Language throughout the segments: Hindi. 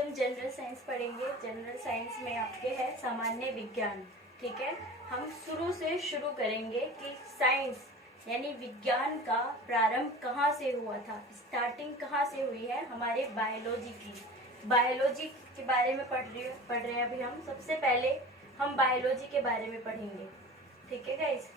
हम जनरल साइंस पढ़ेंगे। जनरल साइंस में आपके है सामान्य विज्ञान। ठीक है, हम शुरू करेंगे कि साइंस यानी विज्ञान का प्रारंभ कहाँ से हुआ था, स्टार्टिंग कहाँ से हुई है हमारे बायोलॉजी की। बायोलॉजी के बारे में पढ़ रहे हैं अभी हम। सबसे पहले हम बायोलॉजी के बारे में पढ़ेंगे। ठीक है गाइस,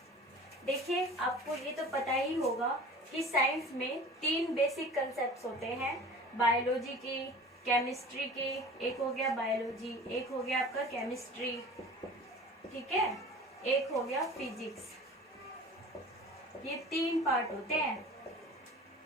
देखिए आपको ये तो पता ही होगा कि साइंस में 3 बेसिक कंसेप्ट होते हैं बायोलॉजी की, केमिस्ट्री की। एक हो गया बायोलॉजी, एक हो गया आपका केमिस्ट्री, ठीक है, एक हो गया फिजिक्स। ये 3 पार्ट होते हैं।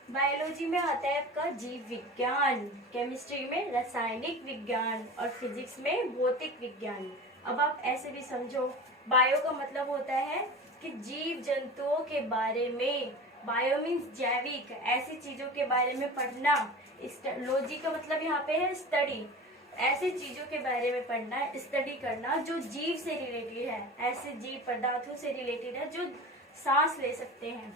बायोलॉजी में आता है आपका जीव विज्ञान, केमिस्ट्री में रासायनिक विज्ञान और फिजिक्स में भौतिक विज्ञान। अब आप ऐसे भी समझो, बायो का मतलब होता है कि जीव जंतुओं के बारे में, बायो मीन्स जैविक, ऐसी चीजों के बारे में पढ़ना। लॉजी का मतलब यहाँ पे है स्टडी, ऐसी चीजों के बारे में पढ़ना, स्टडी करना जो जीव से रिलेटेड है, ऐसे जीव पदार्थों से रिलेटेड है जो सांस ले सकते हैं।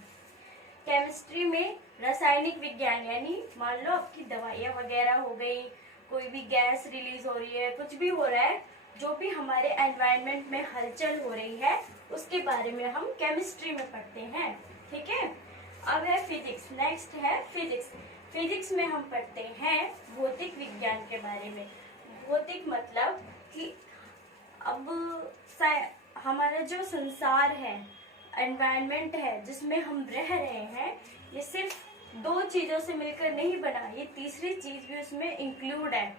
केमिस्ट्री में रासायनिक विज्ञान, यानी मान लो आपकी दवाइयाँ वगैरह हो गई, कोई भी गैस रिलीज हो रही है, कुछ भी हो रहा है, जो भी हमारे एनवायरनमेंट में हलचल हो रही है, उसके बारे में हम केमिस्ट्री में पढ़ते हैं। ठीक है, अब है फिजिक्स। नेक्स्ट है फिजिक्स। फिजिक्स में हम पढ़ते हैं भौतिक विज्ञान के बारे में। भौतिक मतलब कि अब हमारा जो संसार है, एनवायरनमेंट है जिसमें हम रह रहे हैं, ये सिर्फ 2 चीजों से मिलकर नहीं बना, ये तीसरी चीज भी उसमें इंक्लूड है।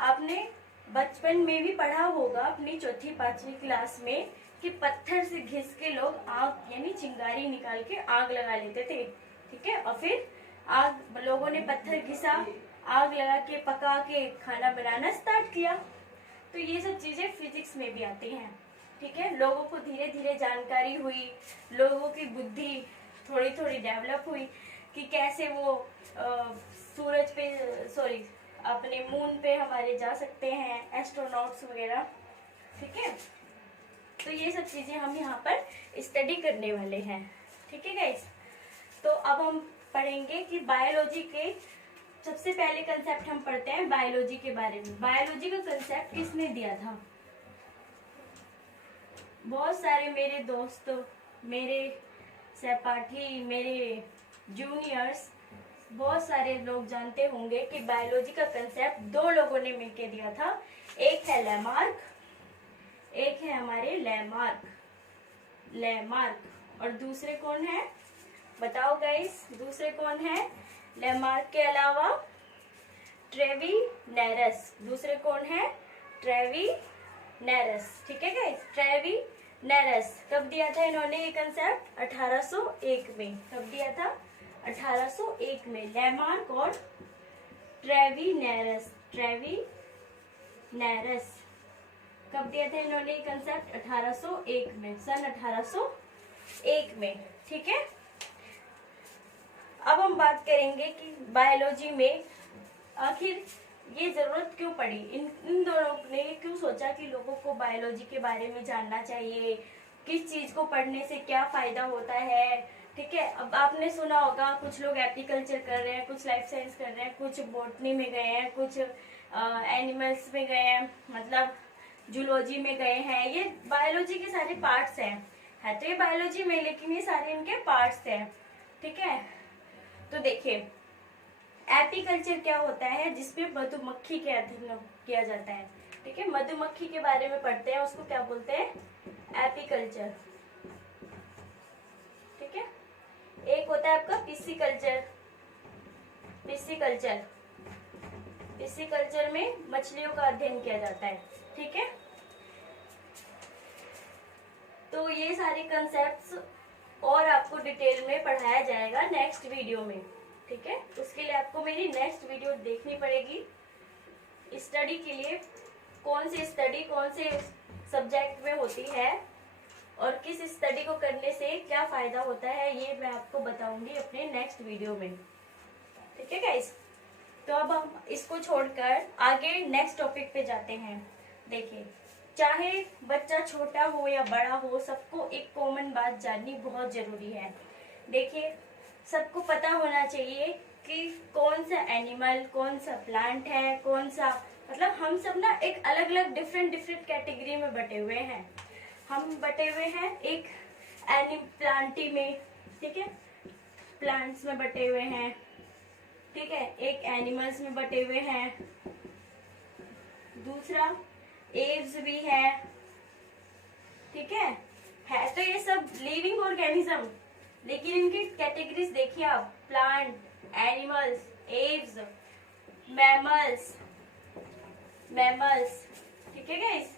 आपने बचपन में भी पढ़ा होगा अपनी 4ठी 5वीं क्लास में कि पत्थर से घिस के लोग आग यानी चिंगारी निकाल के आग लगा लेते थे। ठीक है, और फिर आग, लोगों ने पत्थर घिसा, आग लगा के पका के खाना बनाना स्टार्ट किया। तो ये सब चीजें फिजिक्स में भी आती हैं। ठीक है, लोगों को धीरे धीरे जानकारी हुई, लोगों की बुद्धि थोड़ी थोड़ी डेवलप हुई कि कैसे वो सूरज पे, सॉरी, अपने मून पे हमारे जा सकते हैं, एस्ट्रोनॉट्स वगैरह। ठीक है, तो ये सब चीजें हम यहाँ पर स्टडी करने वाले हैं। ठीक है गाइस, तो अब हम पढ़ेंगे कि बायोलॉजी के सबसे पहले कंसेप्ट हम पढ़ते हैं बायोलॉजी के बारे में। बायोलॉजी का कंसेप्ट किसने दिया था? बहुत सारे मेरे दोस्त, मेरे सहपाठी, मेरे जूनियर्स, बहुत सारे लोग जानते होंगे कि बायोलॉजी का कंसेप्ट 2 लोगों ने मिलकर दिया था। एक है लैमार्क, एक है हमारे लैमार्क, और दूसरे कौन है बताओ गाइस? दूसरे कौन है लैमार्क के अलावा? ट्रेविनेरस। दूसरे कौन है? ट्रेविनेरस। ठीक है गाइस, ट्रेविनेरस। कब दिया था इन्होंने ये कंसेप्ट? 1801 में। कब दिया था? 1801 में। लैमार्क और ट्रेविनेरस कब दिया था इन्होंने ये कंसेप्ट? 1801 में, सन 1801 में। ठीक है, अब हम बात करेंगे कि बायोलॉजी में आखिर ये जरूरत क्यों पड़ी, इन दोनों ने क्यों सोचा कि लोगों को बायोलॉजी के बारे में जानना चाहिए, किस चीज को पढ़ने से क्या फायदा होता है। ठीक है, अब आपने सुना होगा कुछ लोग एपीकल्चर कर रहे हैं, कुछ लाइफ साइंस कर रहे हैं, कुछ बॉटनी में गए हैं, कुछ एनिमल्स में गए हैं, मतलब जूलॉजी में गए हैं। ये बायोलॉजी के सारे पार्ट्स हैं, है तो ये बायोलॉजी में, लेकिन ये सारे इनके पार्ट्स हैं। ठीक है, तो देखिए एपीकल्चर क्या होता है, जिसमें मधुमक्खी के अधीन किया जाता है। ठीक है, मधुमक्खी के बारे में पढ़ते हैं, उसको क्या बोलते हैं? एपीकल्चर। ठीक है, एक होता है आपका पिस्सीकल्चर। पिस्सीकल्चर में मछलियों का अध्ययन किया जाता है। ठीक है, तो ये सारे कंसेप्ट्स और आपको डिटेल में पढ़ाया जाएगा नेक्स्ट वीडियो में। ठीक है, उसके लिए आपको मेरी नेक्स्ट वीडियो देखनी पड़ेगी। स्टडी के लिए कौन सी स्टडी कौन से सब्जेक्ट में होती है और किस स्टडी को करने से क्या फायदा होता है, ये मैं आपको बताऊंगी अपने नेक्स्ट वीडियो में। ठीक है गाइस, तो अब हम इसको छोड़कर आगे नेक्स्ट टॉपिक पे जाते हैं। देखिए, चाहे बच्चा छोटा हो या बड़ा हो, सबको एक कॉमन बात जाननी बहुत जरूरी है। देखिए, सबको पता होना चाहिए कि कौन सा एनिमल, कौन सा प्लांट है, कौन सा मतलब हम सब ना एक अलग अलग डिफरेंट डिफरेंट कैटेगरी में बटे हुए हैं। हम बटे हुए हैं एक प्लांटी में, ठीक है, प्लांट्स में बटे हुए हैं, ठीक है, एक एनिमल्स में बटे हुए हैं, दूसरा एव्स भी है, ठीक है तो ये सब लिविंग ऑर्गेनिज्म, लेकिन इनकी कैटेगरीज देखिए आप, प्लांट, एनिमल्स, एव्स, मैमल्स, ठीक है गाइस,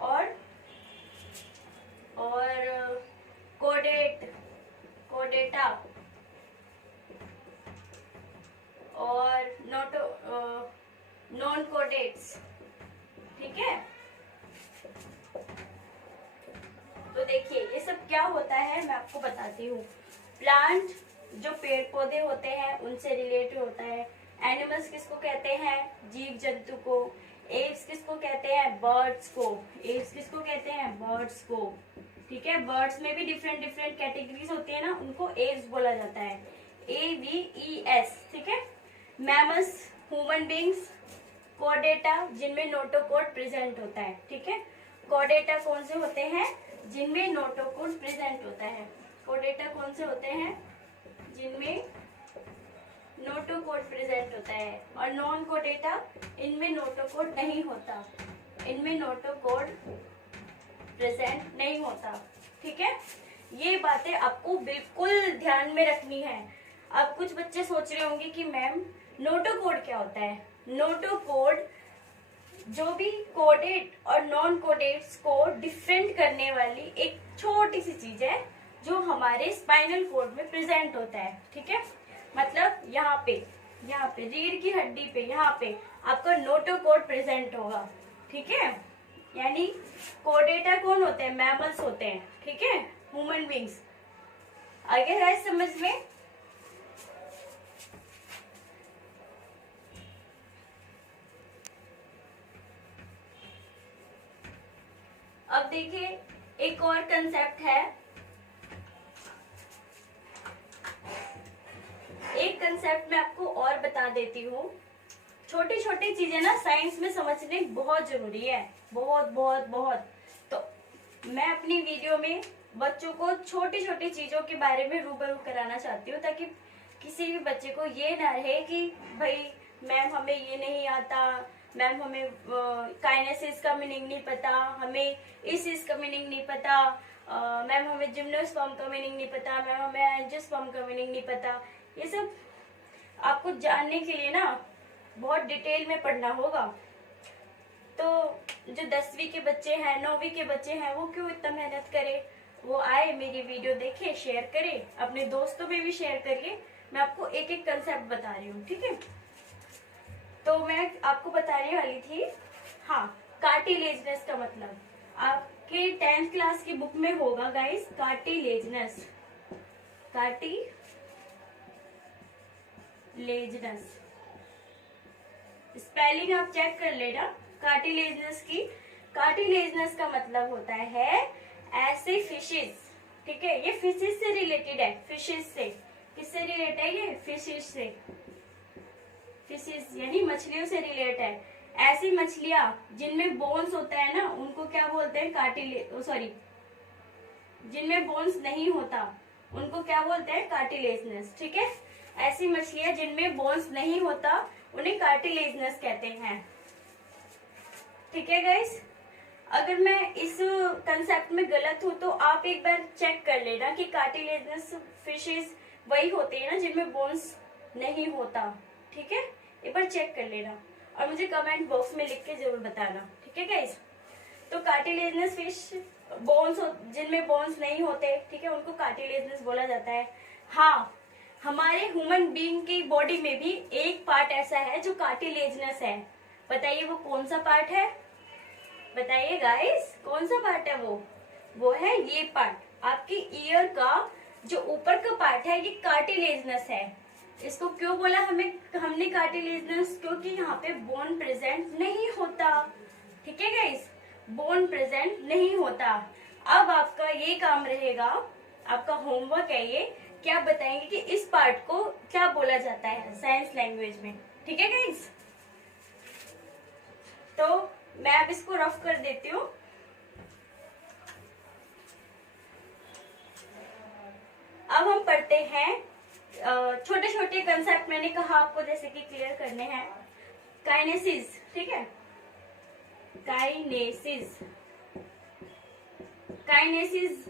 और कोडेटा और नॉन कोडेट्स, ठीक है। तो देखिए ये सब क्या होता है मैं आपको बताती हूँ। प्लांट जो पेड़ पौधे होते हैं उनसे रिलेटेड होता है। एनिमल्स किसको कहते हैं? जीव जंतु को। एव्स किसको कहते हैं? बर्ड्स को। एव्स किसको कहते हैं? बर्ड्स को, ठीक है। बर्ड्स में भी डिफरेंट डिफरेंट कैटेगरीज होती है ना, उनको एव्स बोला जाता है, AVES, ठीक है। मैमल्स, ह्यूमन बींग्स, कोडेटा जिनमें नोटोकोड प्रेजेंट होता है, ठीक है। कोडेटा कौन से होते हैं? जिनमें नोटोकोड प्रेजेंट होता है। कोडेटा कौन से होते हैं? जिनमें नोटोकोड प्रेजेंट होता है। और नॉन कोडेटा, इनमें नोटोकोड नहीं होता, इनमें नोटोकोड प्रेजेंट नहीं होता, ठीक है। ये बातें आपको बिल्कुल ध्यान में रखनी है। अब कुछ बच्चे सोच रहे होंगे कि मैम नोटोकोड क्या होता है? नोटोकोड जो भी कोडेड और नॉन कोडेड्स को डिफरेंट करने वाली एक छोटी सी चीज है जो हमारे स्पाइनल कोड में प्रेजेंट होता है, ठीक है। मतलब यहाँ पे रीढ़ की हड्डी पे यहाँ पे आपका नोटोकोड प्रेजेंट होगा, ठीक है। यानी कोडेटा कौन होते हैं? मैमल्स होते हैं, ठीक है, ह्यूमन बींग्स। आगे है समझ में? अब देखिए एक और कंसेप्ट है, एक कंसेप्ट मैं आपको और बता देती हूँ। छोटी छोटी चीजें ना साइंस में समझने बहुत जरूरी है, बहुत बहुत बहुत। तो मैं अपनी वीडियो में बच्चों को छोटी छोटी चीजों के बारे में रूबरू कराना चाहती हूँ, ताकि किसी भी बच्चे को ये ना रहे कि भाई मैम हमें ये नहीं आता, मैम हमें काइनेसिस का मीनिंग नहीं पता, हमें इस का मीनिंग नहीं पता, मैम हमें जिम्नोस्पर्म का मीनिंग नहीं पता, मैम हमें एंजियोस्पर्म का मीनिंग नहीं पता। ये सब आपको जानने के लिए ना बहुत डिटेल में पढ़ना होगा। तो जो 10वीं के बच्चे हैं, 9वीं के बच्चे हैं, वो क्यों इतना मेहनत करे? वो आए, मेरी वीडियो देखे, शेयर करे, अपने दोस्तों में भी शेयर करिए। मैं आपको एक एक कंसेप्ट बता रही हूँ, ठीक है। तो मैं आपको बताने वाली थी, हाँ, कार्टिलेजनस का मतलब आपके 10th क्लास की बुक में होगा गाइस, कार्टिलेजनस। स्पेलिंग आप चेक कर लेना कार्टिलेजनस की। कार्टिलेजनस का मतलब होता है ऐसे फिशेस, ठीक है। ये फिशेस से रिलेटेड है, फिशेस से। किससे रिलेटेड है ये? फिशेस से। फिशेस यानी मछलियों से रिलेटेड है। ऐसी मछलियां जिनमें बोन्स होता है ना, उनको क्या बोलते हैं? जिनमें बोन्स नहीं होता उनको क्या बोलते हैं? कार्टिलेजनस, ठीक है। ऐसी मछलियां जिनमें बोन्स नहीं होता उन्हें कार्टिलेजनस कहते हैं, ठीक है गाइस। अगर मैं इस कंसेप्ट में गलत हूं तो आप एक बार चेक कर लेना कि कार्टिलेजनस फिशेस वही होते हैं ना जिनमें बोन्स नहीं होता, ठीक है। एक बार चेक कर लेना और मुझे कमेंट बॉक्स में लिख के जरूर बताना, ठीक है गाइस। तो कार्टिलेजनस फिश जिनमें बोन्स नहीं होते, ठीक है, उनको कार्टिलेजनस बोला जाता है। हाँ, हमारे ह्यूमन बीइंग की बॉडी में भी एक पार्ट ऐसा है जो कार्टिलेजनस है। बताइए वो कौन सा पार्ट है? बताइए गाइस, कौन सा पार्ट है वो है ये पार्ट, आपके ईयर का जो ऊपर का पार्ट है, ये कार्टिलेजनस है। इसको क्यों बोला हमने कार्टिलेजनस? क्योंकि यहाँ पे बोन प्रेजेंट नहीं होता, ठीक है गाइस, बोन प्रेजेंट नहीं होता। अब आपका ये काम रहेगा, आपका होमवर्क है ये, कि आप बताएंगे कि इस पार्ट को क्या बोला जाता है साइंस लैंग्वेज में, ठीक है गाइस। मैं अब इसको रफ कर देती हूँ। अब हम पढ़ते हैं छोटे छोटे कंसेप्ट, मैंने कहा आपको जैसे कि क्लियर करने हैं। काइनेसिस, ठीक है, काइनेसिस। काइनेसिस,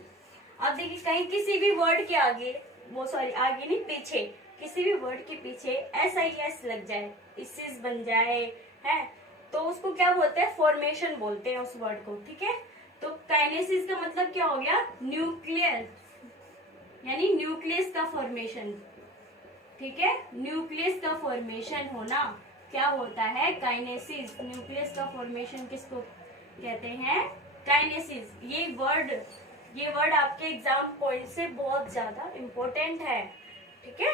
अब देखिए कहीं किसी भी वर्ड के आगे, वो सॉरी आगे नहीं पीछे, किसी भी वर्ड के पीछे SIS लग जाए, इसिस बन जाए, है, तो उसको क्या बोलते हैं, फॉर्मेशन बोलते हैं उस वर्ड को, ठीक है। तो काइनेसिस का मतलब क्या हो गया, न्यूक्लियर, यानी न्यूक्लियस का फॉर्मेशन, ठीक है। न्यूक्लियस का फॉर्मेशन होना क्या होता है, काइनेसिस। न्यूक्लियस का फॉर्मेशन किसको कहते हैं, काइनेसिस। ये वर्ड आपके एग्जाम पॉइंट से बहुत ज्यादा इम्पोर्टेंट है, ठीक है।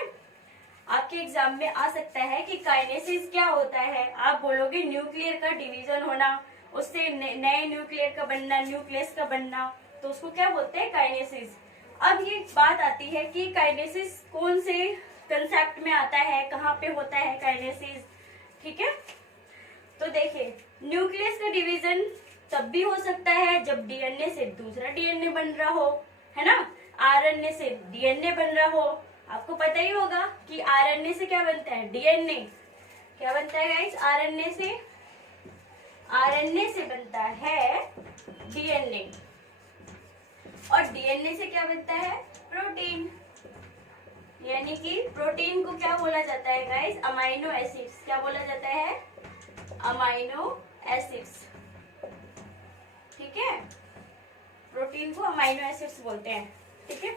आपके एग्जाम में आ सकता है कि काइनेसिस क्या होता है, आप बोलोगे न्यूक्लियर का डिवीजन होना, उससे नए न्यूक्लियर का बनना, न्यूक्लियस का बनना, तो उसको क्या बोलते हैं, काइनेसिस। अब ये बात आती है कि काइनेसिस कौन से कंसेप्ट में आता है, कहाँ पे होता है काइनेसिस, ठीक है। तो देखिए, न्यूक्लियस का डिवीजन तब भी हो सकता है जब DNA से दूसरा DNA बन रहा हो, है ना। RNA से DNA बन रहा हो, आपको पता ही होगा कि RNA से क्या बनता है, DNA। क्या बनता है गाइस, RNA से बनता है DNA, और DNA से क्या बनता है, प्रोटीन। यानी कि प्रोटीन को क्या बोला जाता है गाइस, अमाइनो एसिड्स। क्या बोला जाता है, अमाइनो एसिड्स, ठीक है। प्रोटीन को अमाइनो एसिड्स बोलते हैं, ठीक है।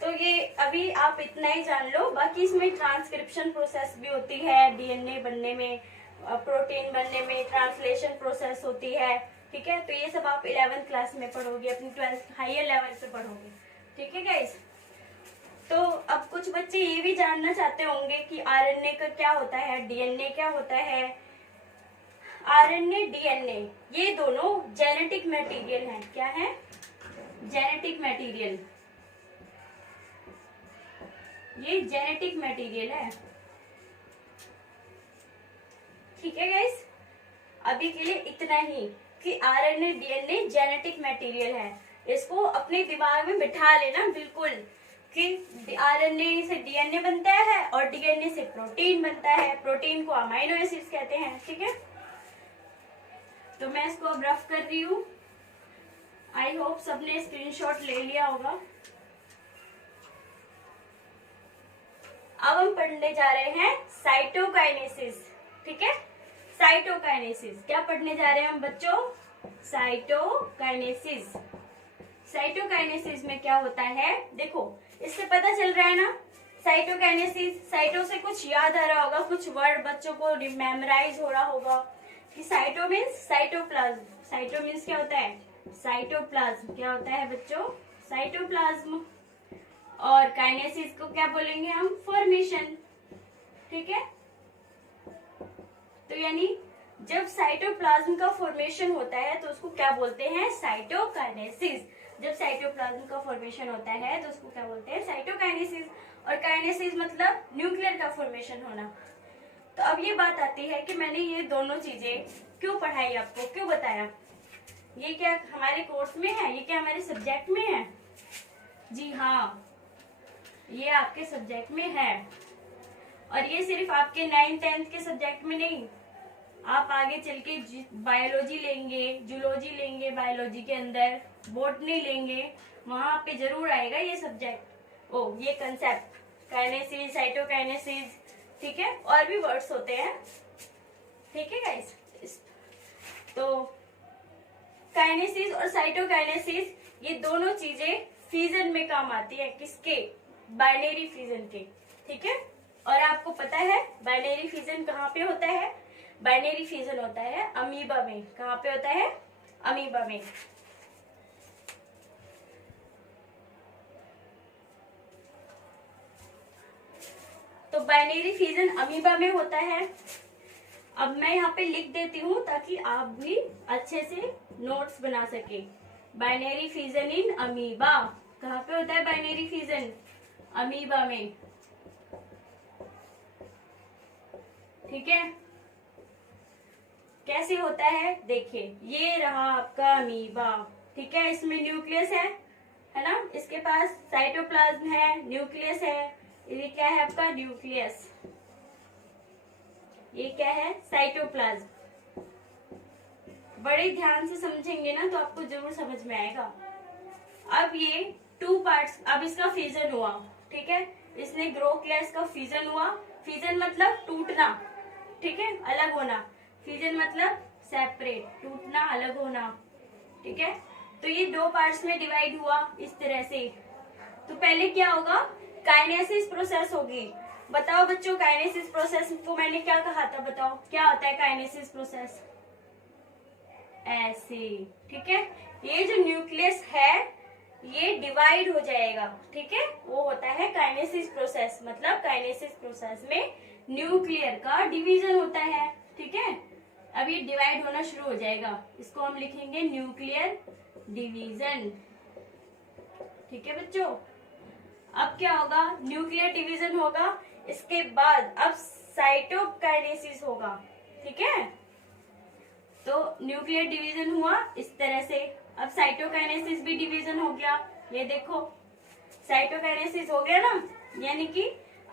तो ये अभी आप इतना ही जान लो, बाकी इसमें ट्रांसक्रिप्शन प्रोसेस भी होती है, DNA बनने में, प्रोटीन बनने में ट्रांसलेशन प्रोसेस होती है, ठीक है। तो ये सब आप 11th क्लास में पढ़ोगे, अपनी 12th हायर लेवल पे पढ़ोगे, ठीक है गाइस। तो अब कुछ बच्चे ये भी जानना चाहते होंगे कि RNA का क्या होता है, DNA क्या होता है। RNA, DNA ये दोनों जेनेटिक मटेरियल हैं। क्या है, जेनेटिक मटेरियल, ये जेनेटिक मटेरियल है, ठीक है गाइस। अभी के लिए इतना ही कि RNA, DNA जेनेटिक मटेरियल है। इसको अपने दिमाग में बिठा लेना बिल्कुल कि RNA से DNA बनता है और DNA से प्रोटीन बनता है, प्रोटीन को अमाइनो एसिड्स कहते हैं, ठीक है। तो मैं इसको अब रफ कर रही हूँ, आई होप सबने स्क्रीनशॉट ले लिया होगा। अब हम पढ़ने जा रहे हैं साइटोकाइनेसिस, ठीक है। साइटोकाइनेसिस क्या पढ़ने जा रहे हैं हम बच्चों, साइटोकाइनेसिस। साइटोकाइनेसिस में क्या होता है, देखो इससे पता चल रहा है ना, साइटोकाइनेसिस, साइटो से कुछ याद आ रहा होगा, कुछ वर्ड बच्चों को मेमोराइज हो रहा होगा कि cyto means cytoplasm. Cyto means क्या होता है, साइटोप्लाज्म। क्या होता है बच्चों, साइटोप्लाज्म। और काइनेसिस को क्या बोलेंगे हम, फॉर्मेशन, ठीक है। तो यानी जब साइटोप्लाज्म का फॉर्मेशन होता है तो उसको क्या बोलते हैं, साइटोकाइनेसिस। जब साइटोप्लाज्म का फॉर्मेशन होता है तो उसको क्या बोलते हैं, साइटोकाइनेसिस। और काइनेसिस मतलब न्यूक्लियर का फॉर्मेशन होना। तो अब ये बात आती है कि मैंने ये दोनों चीजें क्यों पढ़ाई, आपको क्यों बताया। ये क्या हमारे कोर्स में है, ये क्या हमारे सब्जेक्ट में है, जी हाँ, ये आपके सब्जेक्ट में है। और ये सिर्फ आपके 9th 10th के सब्जेक्ट में नहीं, आप आगे चल के बायोलॉजी लेंगे, जूलॉजी लेंगे, बायोलॉजी के अंदर बॉटनी लेंगे, वहां पे जरूर आएगा ये सब्जेक्ट, ये कंसेप्ट, काइनेसिस, साइटोकाइनेसिस, ठीक है। और भी वर्ड्स होते हैं, ठीक है गाइस। तो काइनेसिस और साइटोकाइनेसिस ये दोनों चीजें फ्यूजन में काम आती है, किसके, बाइनरी फ्यूजन के, ठीक है। और आपको पता है बाइनरी फ्यूजन कहाँ पे होता है, बाइनरी फ्यूजन होता है अमीबा में। कहाँ पे होता है, अमीबा में। तो बाइनरी फ्यूजन अमीबा में होता है। अब मैं यहाँ पे लिख देती हूँ ताकि आप भी अच्छे से नोट्स बना सके। बाइनरी फ्यूजन इन अमीबा, कहाँ पे होता है बाइनरी फ्यूजन, अमीबा में, ठीक है। कैसे होता है देखिए, ये रहा आपका अमीबा, ठीक है। इसमें न्यूक्लियस है ना, इसके पास साइटोप्लाज्म है, न्यूक्लियस है। ये क्या है आपका न्यूक्लियस, ये क्या है साइटोप्लाज्म। बड़े ध्यान से समझेंगे ना तो आपको जरूर समझ में आएगा। अब ये 2 पार्ट्स, अब इसका फ्यूजन हुआ, ठीक है। इसने ग्रो किया, इसका फ्यूजन हुआ। फ्यूजन मतलब टूटना, ठीक है, अलग होना। फ्यूजन मतलब सेपरेट, टूटना, अलग होना, ठीक है। तो ये 2 पार्ट्स में डिवाइड हुआ इस तरह से। तो पहले क्या होगा, काइनेसिस प्रोसेस होगी। बताओ बच्चों, काइनेसिस प्रोसेस को मैंने क्या कहा था, बताओ क्या होता है काइनेसिस प्रोसेस। ऐसे, ठीक है। ये जो न्यूक्लियस है ये डिवाइड हो जाएगा, ठीक है, वो होता है काइनेसिस प्रोसेस। मतलब काइनेसिस प्रोसेस में न्यूक्लियर का डिवीजन होता है, ठीक है। अब ये डिवाइड होना शुरू हो जाएगा, इसको हम लिखेंगे न्यूक्लियर डिवीजन, ठीक है बच्चों। अब क्या होगा, न्यूक्लियर डिवीजन होगा, इसके बाद अब साइटोकाइनेसिस होगा, ठीक है। तो न्यूक्लियर डिवीजन हुआ इस तरह से। अब साइटोकाइनेसिस भी डिवीजन हो गया, ये देखो साइटोकाइनेसिस हो गया ना, यानी कि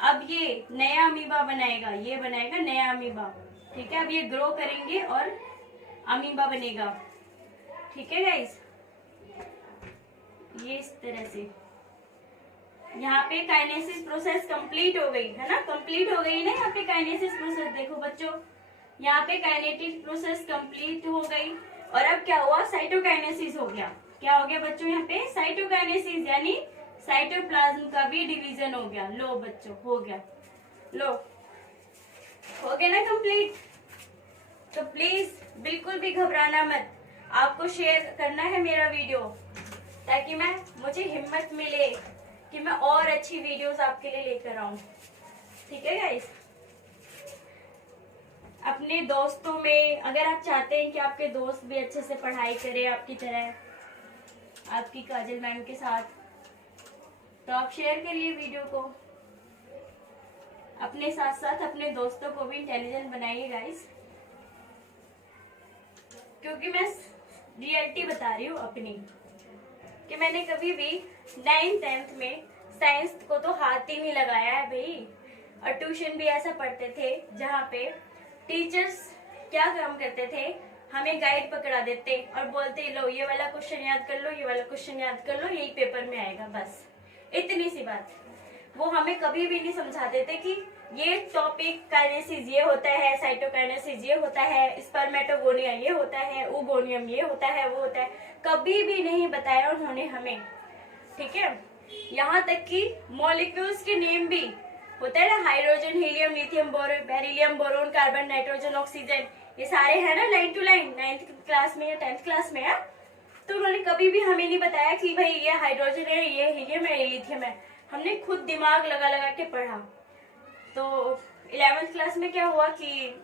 अब ये नया अमीबा बनाएगा, ये बनाएगा नया अमीबा, ठीक है। अब ये ग्रो करेंगे और अमीबा बनेगा, ठीक है गाइस। ये इस तरह से यहाँ पे काइनेसिस प्रोसेस कंप्लीट हो गई है ना, कंप्लीट हो गई ना यहाँ पे काइनेसिस प्रोसेस। देखो बच्चों, यहाँ पे काइनेटिक प्रोसेस कंप्लीट हो गई और अब क्या हुआ, साइटोकाइनेसिस हो गया। क्या हो गया बच्चों, यहाँ पे साइटोकाइनेसिस यानी साइटोप्लाज्म का भी डिवीजन हो गया। लो बच्चों, हो गया, लो हो गया ना कंप्लीट। तो प्लीज बिल्कुल भी घबराना मत, आपको शेयर करना है मेरा वीडियो ताकि मुझे हिम्मत मिले कि मैं और अच्छी वीडियोस आपके लिए लेकर आऊं, ठीक है गाइस। अपने दोस्तों में अगर आप चाहते हैं कि आपके दोस्त भी अच्छे से पढ़ाई करें आपकी तरह, आपकी काजल मैम के साथ, तो आप शेयर करिए वीडियो को। अपने साथ साथ अपने दोस्तों को भी इंटेलिजेंट बनाइए गाइस, क्योंकि मैं रियलिटी बता रही हूँ अपनी, कि मैंने कभी भी 9th 10th में साइंस को तो हाथ ही नहीं लगाया है भाई। और ट्यूशन भी ऐसा पढ़ते थे जहाँ पे टीचर्स क्या काम करते थे, हमें गाइड पकड़ा देते और बोलते लो ये वाला क्वेश्चन याद कर लो, ये वाला क्वेश्चन याद कर लो, यही पेपर में आएगा, बस इतनी सी बात। वो हमें कभी भी नहीं समझाते थे कि ये टॉपिक काइनेसिस ये होता है, साइटोकाइनेसिस ये होता है, स्पर्मेटोगोनिया ये होता है, ओगोनियम ये होता है, वो होता है, कभी भी नहीं बताया उन्होंने हमें, ठीक है। यहाँ तक कि मॉलिक्यूल्स के नेम भी होता है ना, hydrogen, helium, lithium, beryllium, boron, carbon, nitrogen, oxygen, ये सारे है ना line to line 9th class में या 10th क्लास में है। तो उन्होंने कभी भी हमें नहीं बताया कि भाई ये हाइड्रोजन है, ये हीलियम है, ये लिथियम है। हमने खुद दिमाग लगा लगा के पढ़ा। तो 11th क्लास में क्या हुआ कि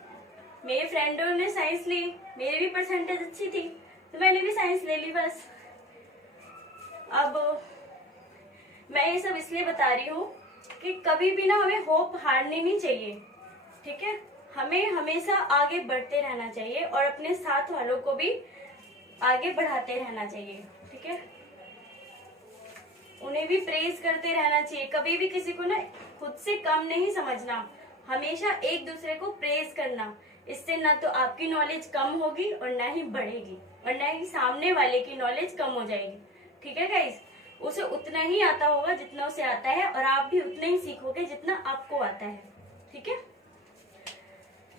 मेरे फ्रेंडों ने साइंस ली, मेरी भी परसेंटेज अच्छी थी तो मैंने भी साइंस ले ली बस। अब मैं ये सब इसलिए बता रही हूँ कि कभी भी ना हमें होप हारनी नहीं चाहिए, ठीक है। हमें हमेशा आगे बढ़ते रहना चाहिए और अपने साथ वालों को भी आगे बढ़ाते रहना चाहिए, ठीक है। उन्हें भी प्रेज करते रहना चाहिए, कभी भी किसी को ना खुद से कम नहीं समझना, हमेशा एक दूसरे को प्रेज करना। इससे ना तो आपकी नॉलेज कम होगी और ना ही बढ़ेगी और ना ही सामने वाले की नॉलेज कम हो जाएगी, ठीक है गाइस। उसे उतना ही आता होगा जितना उसे आता है और आप भी उतना ही सीखोगे जितना आपको आता है, ठीक है।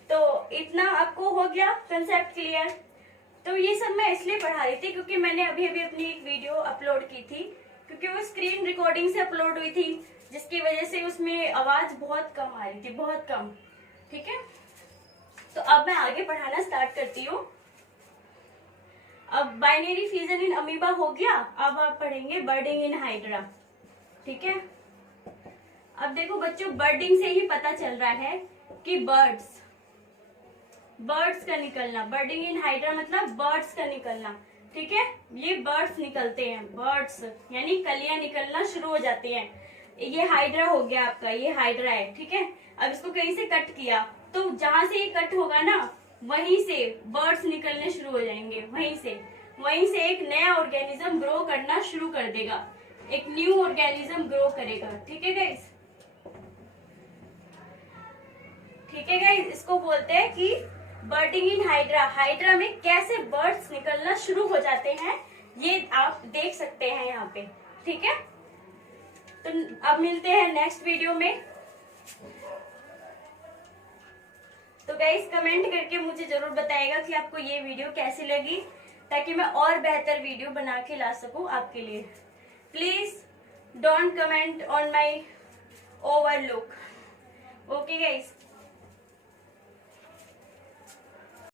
तो इतना आपको हो गया कंसेप्ट क्लियर। तो ये सब मैं इसलिए पढ़ा रही थी क्योंकि मैंने अभी अभी अपनी एक वीडियो अपलोड की थी, क्योंकि वो स्क्रीन रिकॉर्डिंग से अपलोड हुई थी, जिसकी वजह से उसमें आवाज बहुत कम आ रही थी, बहुत कम, ठीक है। तो अब मैं आगे पढ़ाना स्टार्ट करती हूँ। अब बाइनरी फ्यूजन इन अमीबा हो गया, अब आप पढ़ेंगे बर्डिंग इन हाइड्रा, ठीक है। अब देखो बच्चों, बर्डिंग से ही पता चल रहा है कि बर्ड्स का निकलना, बर्डिंग इन हाइड्रा मतलब बर्ड्स का निकलना, ठीक है। ये बर्ड्स निकलते हैं, बर्ड्स यानी कलियां निकलना शुरू हो जाती हैं। ये हाइड्रा हो गया आपका, ये हाइड्रा है, ठीक है। अब इसको कहीं से कट किया तो जहां से ये कट होगा ना वहीं से बर्ड्स निकलने शुरू हो जाएंगे, वहीं से एक नया ऑर्गेनिज्म ग्रो करना शुरू कर देगा, एक न्यू ऑर्गेनिज्म ग्रो करेगा। ठीक है गाइस, ठीक है गाइस, इसको बोलते हैं कि बर्डिंग इन हाइड्रा। हाइड्रा में कैसे बर्ड्स निकलना शुरू हो जाते हैं ये आप देख सकते हैं यहाँ पे। ठीक है, तो अब मिलते हैं नेक्स्ट वीडियो में। तो गाइस कमेंट करके मुझे जरूर बताइएगा कि आपको ये वीडियो कैसी लगी, ताकि मैं और बेहतर वीडियो बना के ला सकूं आपके लिए। Please don't comment on my overlook. Okay guys.